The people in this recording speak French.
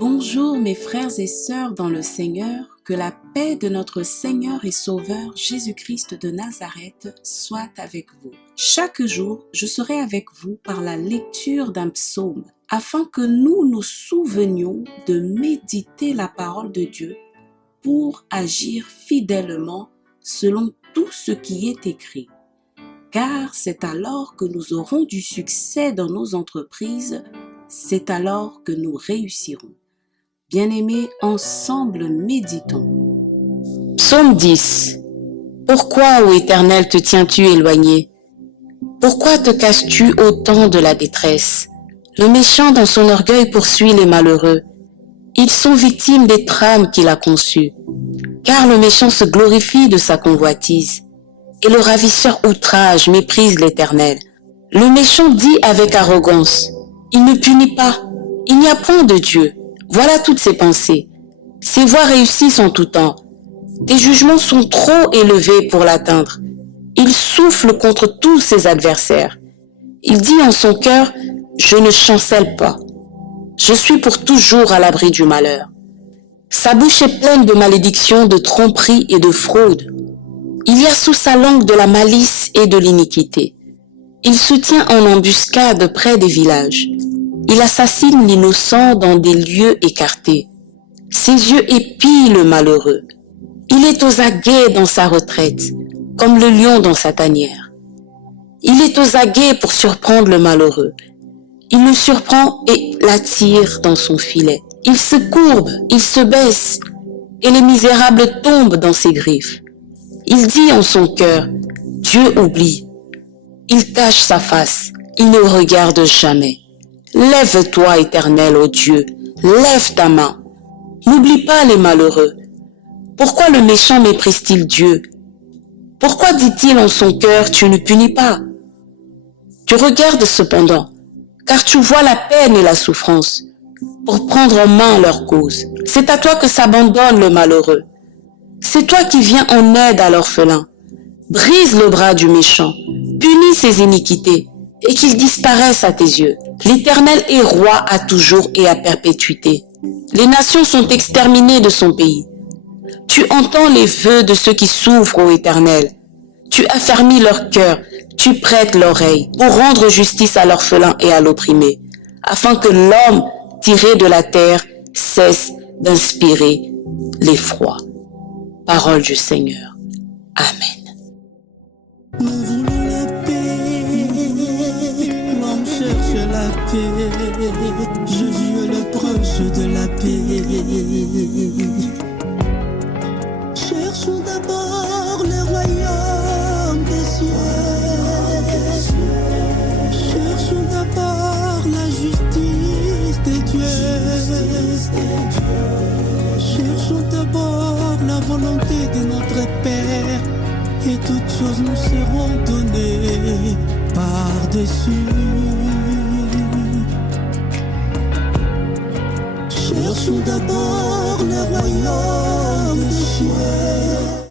Bonjour mes frères et sœurs dans le Seigneur, que la paix de notre Seigneur et Sauveur Jésus-Christ de Nazareth soit avec vous. Chaque jour, je serai avec vous par la lecture d'un psaume, afin que nous nous souvenions de méditer la parole de Dieu pour agir fidèlement selon tout ce qui est écrit. Car c'est alors que nous aurons du succès dans nos entreprises, c'est alors que nous réussirons. Bien-aimés, ensemble méditons. Psaume 10. Pourquoi, ô Éternel, te tiens-tu éloigné? Pourquoi te casses-tu au temps de la détresse? Le méchant dans son orgueil poursuit les malheureux. Ils sont victimes des trames qu'il a conçues. Car le méchant se glorifie de sa convoitise, et le ravisseur outrage méprise l'Éternel. Le méchant dit avec arrogance, il ne punit pas, il n'y a point de Dieu. Voilà toutes ses pensées. Ses voies réussissent en tout temps. Tes jugements sont trop élevés pour l'atteindre. Il souffle contre tous ses adversaires. Il dit en son cœur, je ne chancelle pas. Je suis pour toujours à l'abri du malheur. Sa bouche est pleine de malédictions, de tromperies et de fraudes. Il y a sous sa langue de la malice et de l'iniquité. Il se tient en embuscade près des villages. Il assassine l'innocent dans des lieux écartés. Ses yeux épient le malheureux. Il est aux aguets dans sa retraite, comme le lion dans sa tanière. Il est aux aguets pour surprendre le malheureux. Il le surprend et l'attire dans son filet. Il se courbe, il se baisse, et les misérables tombent dans ses griffes. Il dit en son cœur, Dieu oublie. Il cache sa face, il ne regarde jamais. Lève-toi, Éternel, ô Dieu, lève ta main. N'oublie pas les malheureux. Pourquoi le méchant méprise-t-il Dieu? Pourquoi dit-il en son cœur, tu ne punis pas? Tu regardes cependant, car tu vois la peine et la souffrance, pour prendre en main leur cause. C'est à toi que s'abandonne le malheureux. C'est toi qui viens en aide à l'orphelin. Brise le bras du méchant, punis ses iniquités, et qu'il disparaisse à tes yeux. L'Éternel est roi à toujours et à perpétuité. Les nations sont exterminées de son pays. Tu entends les vœux de ceux qui souffrent, ô Éternel. Tu affermis leur cœur, tu prêtes l'oreille pour rendre justice à l'orphelin et à l'opprimé, afin que l'homme tiré de la terre cesse d'inspirer l'effroi. Parole du Seigneur. Amen. Nous voulons la paix, l'homme cherche la paix, Jésus est le prince de la paix. Cherchons d'abord le royaume des cieux, cherchons d'abord la justice de Dieu, cherchons d'abord la volonté de notre Père, et toutes choses nous seront données par-dessus. Cherchons d'abord le royaume des cieux.